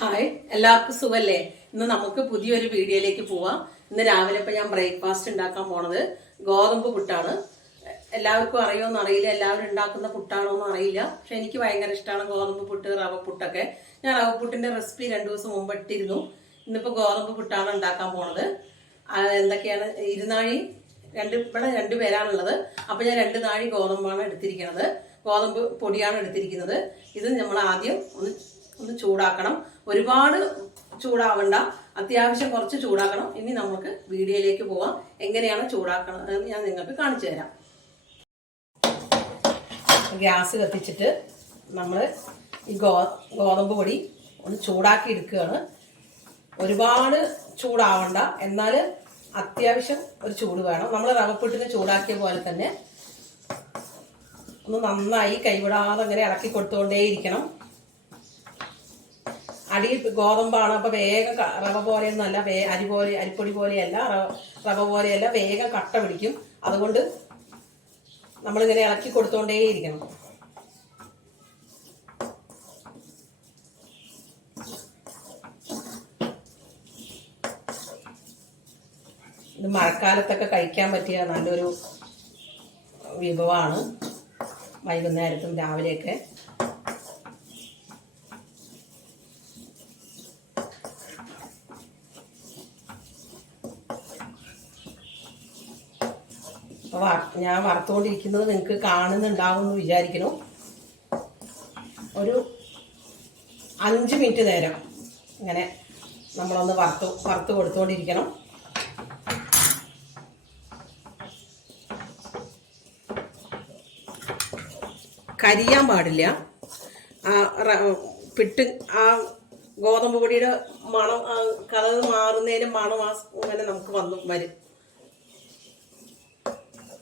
Hi, എല്ലാവർക്കും സുഖല്ലേ? ഇന്ന് നമുക്ക് പുതിയൊരു വീഡിയോയിലേക്ക് പോവാം. ഇന്ന് രാവിലെ ഇപ്പൊ ഞാൻ ബ്രേക്ക്ഫാസ്റ്റ് ഉണ്ടാക്കാൻ പോണത് ഗോതമ്പ് പുട്ടാണ്. എല്ലാവർക്കും അറിയുമെന്ന് അറിയില്ല, എല്ലാവരും ഉണ്ടാക്കുന്ന പുട്ടാണോ എന്ന് അറിയില്ല. പക്ഷെ എനിക്ക് ഭയങ്കര ഇഷ്ടമാണ് ഗോതമ്പ് പുട്ട്, റവ പുട്ടൊക്കെ. ഞാൻ റവ പുട്ടിന്റെ റെസിപ്പി 2 ദിവസം മുമ്പ് ഇട്ടിരുന്നു. ഇന്നിപ്പോ ഗോതമ്പ് പുട്ടാണ് ഉണ്ടാക്കാൻ പോണത്. എന്തൊക്കെയാണ് ഇരുന്നാഴി ഇവിടെ 2 പേരാണുള്ളത്. അപ്പൊ ഞാൻ 2 നാഴി ഗോതമ്പാണ് എടുത്തിരിക്കുന്നത്. ഗോതമ്പ് പൊടിയാണ് എടുത്തിരിക്കുന്നത്. ഇത് നമ്മൾ ആദ്യം ഒന്ന് ചൂടാക്കണം. ഒരുപാട് ചൂടാവണ്ട, അത്യാവശ്യം കുറച്ച് ചൂടാക്കണം. ഇനി നമുക്ക് വീഡിയോയിലേക്ക് പോവാം. എങ്ങനെയാണ് ചൂടാക്കണം എന്ന് ഞാൻ നിങ്ങൾക്ക് കാണിച്ചു തരാം. ഗ്യാസ് കത്തിച്ചിട്ട് നമ്മൾ ഈ ഗോതമ്പ് പൊടി ഒന്ന് ചൂടാക്കി എടുക്കുകയാണ്. ഒരുപാട് ചൂടാവണ്ട, എന്നാൽ അത്യാവശ്യം ഒരു ചൂട് വേണം. നമ്മൾ റവപ്പുട്ടിന് ചൂടാക്കിയ പോലെ തന്നെ ഒന്ന് നന്നായി കൈവിടാതെ അങ്ങനെ ഇളക്കി കൊടുത്തുകൊണ്ടേയിരിക്കണം. അടി ഗോതമ്പാണ്, അപ്പൊ വേഗം റവ പോലെയൊന്നുമല്ല, അരിപ്പൊടി പോലെയല്ല, റവ പോലെയല്ല, വേഗം കട്ട പിടിക്കും. അതുകൊണ്ട് നമ്മളിങ്ങനെ ഇളക്കി കൊടുത്തുകൊണ്ടേയിരിക്കണം. ഇത് മഴക്കാലത്തൊക്കെ കഴിക്കാൻ പറ്റിയ നല്ലൊരു വിഭവമാണ്. വൈകുന്നേരത്തും രാവിലെയൊക്കെ. ഞാൻ വറുത്തുകൊണ്ടിരിക്കുന്നത് നിങ്ങൾക്ക് കാണുന്നുണ്ടാവും എന്ന് വിചാരിക്കുന്നു. ഒരു 5 മിനിറ്റ് നേരം ഇങ്ങനെ നമ്മളൊന്ന് വറുത്ത് കൊടുത്തുകൊണ്ടിരിക്കണം. കരിയാൻ പാടില്ല. ആ ഗോതമ്പ് പൊടിയുടെ മണം കളർ മാറുന്നതിന് മണം അങ്ങനെ നമുക്ക് വരും.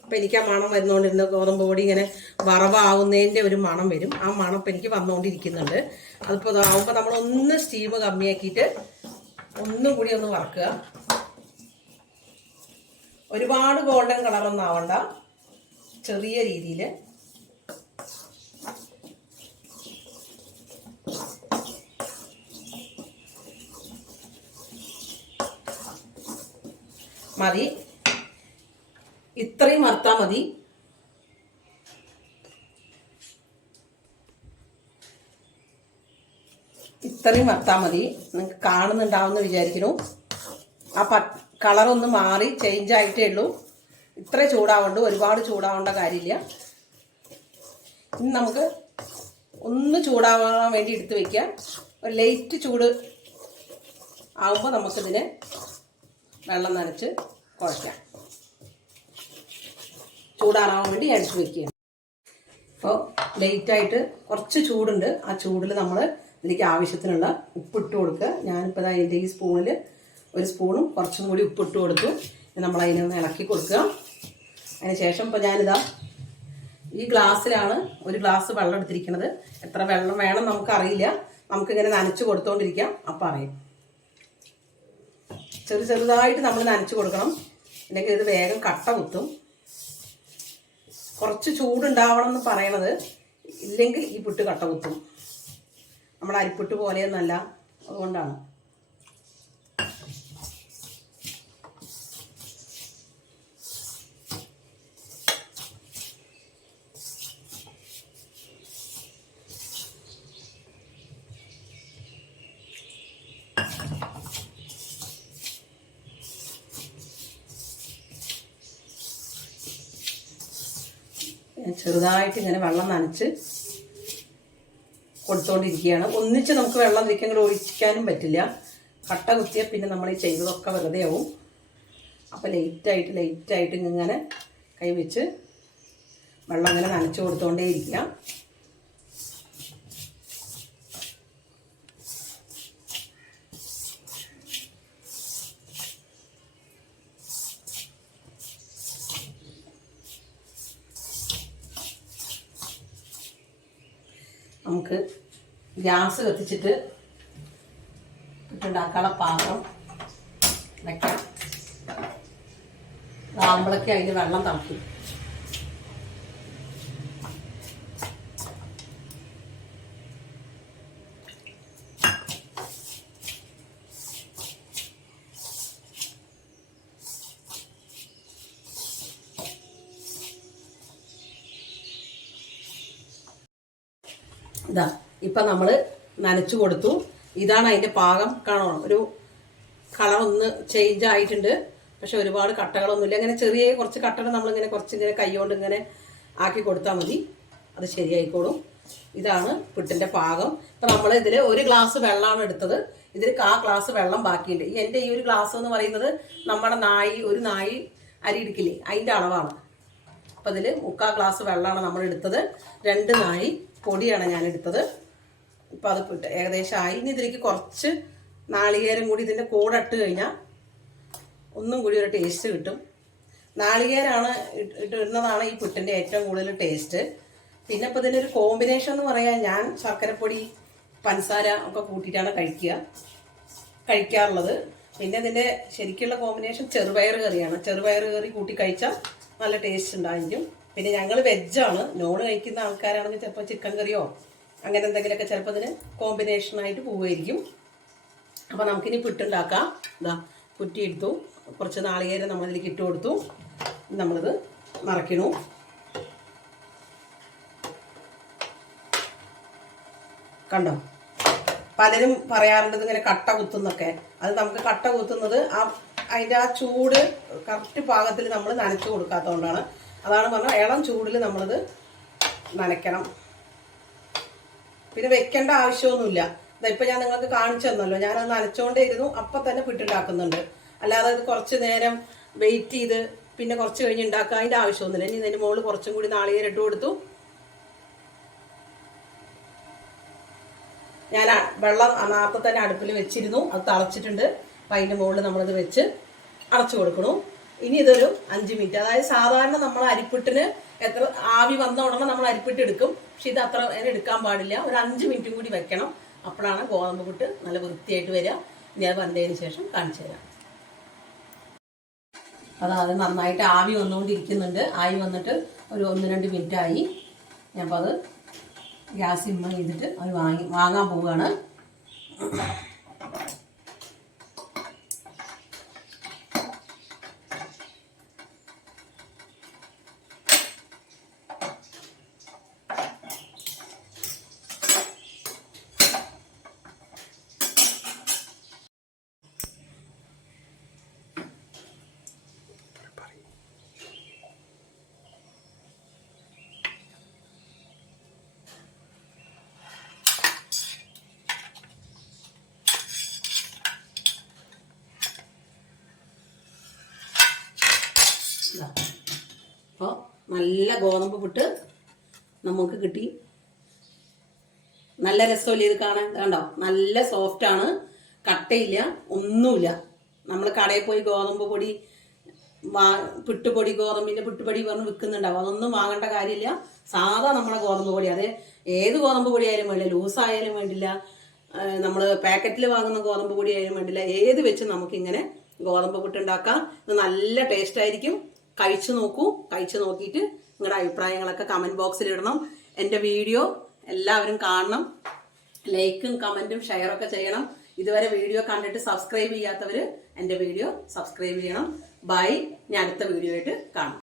അപ്പം എനിക്ക് ആ മണം വരുന്നോണ്ടിരുന്ന ഗോതമ്പ് പൊടി ഇങ്ങനെ വറവാവുന്നതിൻ്റെ ഒരു മണം വരും. ആ മണം ഇപ്പം എനിക്ക് വന്നുകൊണ്ടിരിക്കുന്നുണ്ട്. അതിപ്പോൾ ഇതാവുമ്പോൾ നമ്മളൊന്ന് സ്റ്റീം കമ്മിയാക്കിയിട്ട് ഒന്നും കൂടി ഒന്ന് വറക്കുക. ഒരുപാട് ഗോൾഡൻ കളറൊന്നും ആവണ്ട, ചെറിയ രീതിയിൽ. മതി, ഇത്രയും വറുത്താൽ മതി. ഇത്രയും വറുത്താൽ മതി. നിങ്ങൾക്ക് കാണുന്നുണ്ടാവുമെന്ന് വിചാരിക്കുന്നു. ആ കളറൊന്ന് മാറി ചേഞ്ച് ആയിട്ടേ ഉള്ളൂ. ഇത്ര ചൂടാവണ്ട, ഒരുപാട് ചൂടാവേണ്ട കാര്യമില്ല. ഇനി നമുക്ക് ഒന്ന് ചൂടാവാൻ വേണ്ടി എടുത്ത് വയ്ക്കാം. ഒരു ലൈറ്റ് ചൂട് ആവുമ്പോൾ നമുക്കിതിനെ വെള്ളം നനച്ച് കുഴയ്ക്കാം. ചൂടാറാൻ വേണ്ടി അടിച്ചു വയ്ക്കുക. അപ്പോൾ ലേറ്റായിട്ട് കുറച്ച് ചൂടുണ്ട്. ആ ചൂടിൽ നമ്മൾ ഇതിലേക്ക് ആവശ്യത്തിനുള്ള ഉപ്പിട്ട് കൊടുക്കുക. ഞാനിപ്പോൾ അതിൻ്റെ ഈ സ്പൂണിൽ ഒരു സ്പൂണും കുറച്ചും കൂടി ഉപ്പിട്ട് കൊടുത്തു. നമ്മൾ അതിനെ ഒന്ന് ഇളക്കി കൊടുക്കുക. അതിന് ശേഷം ഇപ്പോൾ ഞാനിതാ ഈ ഗ്ലാസ്സിലാണ് ഒരു ഗ്ലാസ് വെള്ളം എടുത്തിരിക്കുന്നത്. എത്ര വെള്ളം വേണം നമുക്കറിയില്ല, നമുക്കിങ്ങനെ നനച്ച് കൊടുത്തോണ്ടിരിക്കാം. അപ്പം അറിയും. ചെറുതായിട്ട് നമ്മൾ നനച്ച് കൊടുക്കണം, അല്ലെങ്കിൽ ഇത് വേഗം കട്ട കുത്തും. കുറച്ച് ചൂടുണ്ടാവണം എന്ന് പറയണത്, ഇല്ലെങ്കിൽ ഈ പുട്ട് കട്ട കുത്തും. നമ്മുടെ അരിപ്പുട്ട് പോലെയൊന്നല്ല, അതുകൊണ്ടാണ്. ചെറുതായിട്ട് ഇങ്ങനെ വെള്ളം നനച്ച് കൊടുത്തോണ്ടിരിക്കുകയാണ്. ഒന്നിച്ച് നമുക്ക് വെള്ളം തിരിക്കാൻ കൂടെ ഒഴിക്കാനും പറ്റില്ല. കട്ട കുത്തിയാൽ പിന്നെ നമ്മൾ ഈ ചെയ്തതൊക്കെ വെറുതെ ആവും. അപ്പോൾ ലൈറ്റായിട്ട് ഇങ്ങനെ കൈവച്ച് വെള്ളം ഇങ്ങനെ നനച്ച് കൊടുത്തോണ്ടേ ഇരിക്കുക. നമുക്ക് ഗ്യാസ് കത്തിച്ചിട്ട് പുട്ടുണ്ടാക്കാനുള്ള പാത്രം വയ്ക്കാം. ആകുമ്പോഴൊക്കെ അതിന് വെള്ളം തിളക്കും. ഇതാ ഇപ്പം നമ്മൾ നനച്ചു കൊടുത്തു. ഇതാണ് അതിൻ്റെ പാകം. കാണണം, ഒരു കളർ ഒന്ന് ചേഞ്ച് ആയിട്ടുണ്ട്. പക്ഷെ ഒരുപാട് കട്ടകളൊന്നുമില്ല. ഇങ്ങനെ ചെറിയ കുറച്ച് കട്ടകൾ നമ്മളിങ്ങനെ കുറച്ചിങ്ങനെ കൈ കൊണ്ട് ഇങ്ങനെ ആക്കി കൊടുത്താൽ മതി, അത് ശരിയായിക്കോളും. ഇതാണ് പുട്ടിൻ്റെ പാകം. ഇപ്പം നമ്മൾ ഇതിൽ 1 ഗ്ലാസ് വെള്ളമാണ് എടുത്തത്. ഇതിൽ 1/4 ഗ്ലാസ് വെള്ളം ബാക്കിയുണ്ട്. എൻ്റെ ഈ 1 ഗ്ലാസ് എന്ന് പറയുന്നത് നമ്മുടെ ഒരു നായി അരി എടുക്കില്ലേ അതിൻ്റെ അളവാണ്. അപ്പം ഇതിൽ 3/4 ഗ്ലാസ് വെള്ളമാണ് നമ്മൾ എടുത്തത്. 2 നായി പൊടിയാണ് ഞാൻ എടുത്തത്. ഇപ്പം അത് ഏകദേശം ആയി. ഇനി ഇതിലേക്ക് കുറച്ച് നാളികേരം കൂടി ഇതിൻ്റെ കൂടെ ഇട്ട് കഴിഞ്ഞാൽ ഒന്നും കൂടി ഒരു ടേസ്റ്റ് കിട്ടും. നാളികേരമാണ് ഇടുന്നതാണ് ഈ പുട്ടിൻ്റെ ഏറ്റവും കൂടുതൽ ടേസ്റ്റ്. പിന്നെ ഇപ്പം ഇതിൻ്റെ ഒരു കോമ്പിനേഷൻ എന്ന് പറയാൻ ഞാൻ ശർക്കരപ്പൊടി പഞ്ചസാര ഒക്കെ കൂട്ടിയിട്ടാണ് കഴിക്കാറുള്ളത്. പിന്നെ ഇതിൻ്റെ ശരിക്കുള്ള കോമ്പിനേഷൻ ചെറുപയർ കറിയാണ്. ചെറുപയർ കറി കൂട്ടി കഴിച്ചാൽ നല്ല ടേസ്റ്റ് ഉണ്ടായിരിക്കും. പിന്നെ ഞങ്ങൾ വെജാണ്. നോൺ കഴിക്കുന്ന ആൾക്കാരാണെങ്കിൽ ചിലപ്പോൾ ചിക്കൻ കറിയോ അങ്ങനെ എന്തെങ്കിലുമൊക്കെ ചിലപ്പോൾ ഇതിന് കോമ്പിനേഷനായിട്ട് പോവുമായിരിക്കും. അപ്പോൾ നമുക്കിനി പുട്ടുണ്ടാക്കാം. ഇതാ പുറ്റി എടുത്തു, കുറച്ച് നാളികേരം നമ്മളിതിലേക്ക് ഇട്ട് കൊടുത്തു. നമ്മളിത് മറക്കണു. കണ്ടോ, പലരും പറയാറുണ്ട് ഇങ്ങനെ കട്ട കുത്തുന്നൊക്കെ. അത് നമുക്ക് കട്ട കുത്തുന്നത് അതിൻ്റെ ആ ചൂട് കറക്റ്റ് പാകത്തിൽ നമ്മൾ നനച്ചു കൊടുക്കാത്തതുകൊണ്ടാണ്. അതാണ് പറഞ്ഞാൽ ഇളം ചൂടിൽ നമ്മളിത് നനയ്ക്കണം. പിന്നെ വെക്കേണ്ട ആവശ്യമൊന്നുമില്ല. ഇപ്പം ഞാൻ നിങ്ങൾക്ക് കാണിച്ചു തന്നല്ലോ, ഞാനത് നനച്ചുകൊണ്ടേ ഇരുന്നു. അപ്പം തന്നെ പുട്ടുണ്ടാക്കുന്നുണ്ട്. അല്ലാതെ അത് കുറച്ച് നേരം വെയിറ്റ് ചെയ്ത് പിന്നെ കുറച്ച് കഴിഞ്ഞ് ഉണ്ടാക്കുക അതിൻ്റെ ആവശ്യമൊന്നുമില്ല. ഇനി ഇതിൻ്റെ മുകളിൽ കുറച്ചും കൂടി നാളികേരം ഇട്ട് കൊടുത്തു. ഞാൻ വെള്ളം നേരത്തെ തന്നെ അടുപ്പിൽ വെച്ചിരുന്നു, അത് തിളച്ചിട്ടുണ്ട്. അപ്പം അതിൻ്റെ മുകളിൽ നമ്മളിത് വെച്ച് അടച്ചു കൊടുക്കണം. ഇനി ഇതൊരു 5 മിനിറ്റ്, അതായത് സാധാരണ നമ്മൾ അരിപ്പുട്ടിന് എത്ര ആവി വന്ന ഉടനെ നമ്മൾ അരിപ്പിട്ട് എടുക്കും. പക്ഷെ ഇത് അത്ര നേരം എടുക്കാൻ പാടില്ല, ഒരു 5 മിനിറ്റും കൂടി വെക്കണം. അപ്പോഴാണ് ഗോതമ്പ് പുട്ട് നല്ല വൃത്തിയായിട്ട് വരിക. ഇനി അത് വന്നതിന് ശേഷം കാണിച്ചു തരാം. അത് നന്നായിട്ട് ആവി വന്നുകൊണ്ടിരിക്കുന്നുണ്ട്. ആവി വന്നിട്ട് ഒരു 1-2 മിനിറ്റ് ആയി. ഞാനപ്പോൾ അത് ഗ്യാസ് സിമ്മ ചെയ്തിട്ട് അത് വാങ്ങാൻ പോവുകയാണ്. അപ്പോൾ നല്ല ഗോതമ്പ് പുട്ട് നമുക്ക് കിട്ടി. നല്ല രസമല്ലേ ഇത് കാണാൻ? കണ്ടോ, നല്ല സോഫ്റ്റാണ്, കട്ടയില്ല, ഒന്നുമില്ല. നമ്മൾ കടയിൽ പോയി ഗോതമ്പ് പൊടി പുട്ടുപൊടി ഗോതമ്പിൻ്റെ പുട്ടുപൊടി പറഞ്ഞ് വിൽക്കുന്നുണ്ടാവും. അതൊന്നും വാങ്ങേണ്ട കാര്യമില്ല. സാധാ നമ്മളെ ഗോതമ്പ് പൊടി, അതെ ഏത് ഗോതമ്പ് പൊടി ആയാലും വേണ്ടില്ല, ലൂസായാലും വേണ്ടില്ല, നമ്മൾ പാക്കറ്റിൽ വാങ്ങുന്ന ഗോതമ്പ് പൊടി ആയാലും വേണ്ടില്ല, ഏത് വെച്ച് നമുക്കിങ്ങനെ ഗോതമ്പ് പുട്ടുണ്ടാക്കാം. ഇത് നല്ല ടേസ്റ്റ് ആയിരിക്കും. കഴിച്ചു നോക്കൂ. കഴിച്ചു നോക്കിയിട്ട് നിങ്ങളുടെ അഭിപ്രായങ്ങളൊക്കെ കമൻറ്റ് ബോക്സിൽ ഇടണം. എൻ്റെ വീഡിയോ എല്ലാവരും കാണണം. ലൈക്കും കമൻറ്റും ഷെയറൊക്കെ ചെയ്യണം. ഇതുവരെ വീഡിയോ കണ്ടിട്ട് സബ്സ്ക്രൈബ് ചെയ്യാത്തവർ എൻ്റെ വീഡിയോ സബ്സ്ക്രൈബ് ചെയ്യണം. ബൈ. ഞാൻ അടുത്ത വീഡിയോ ആയിട്ട് കാണാം.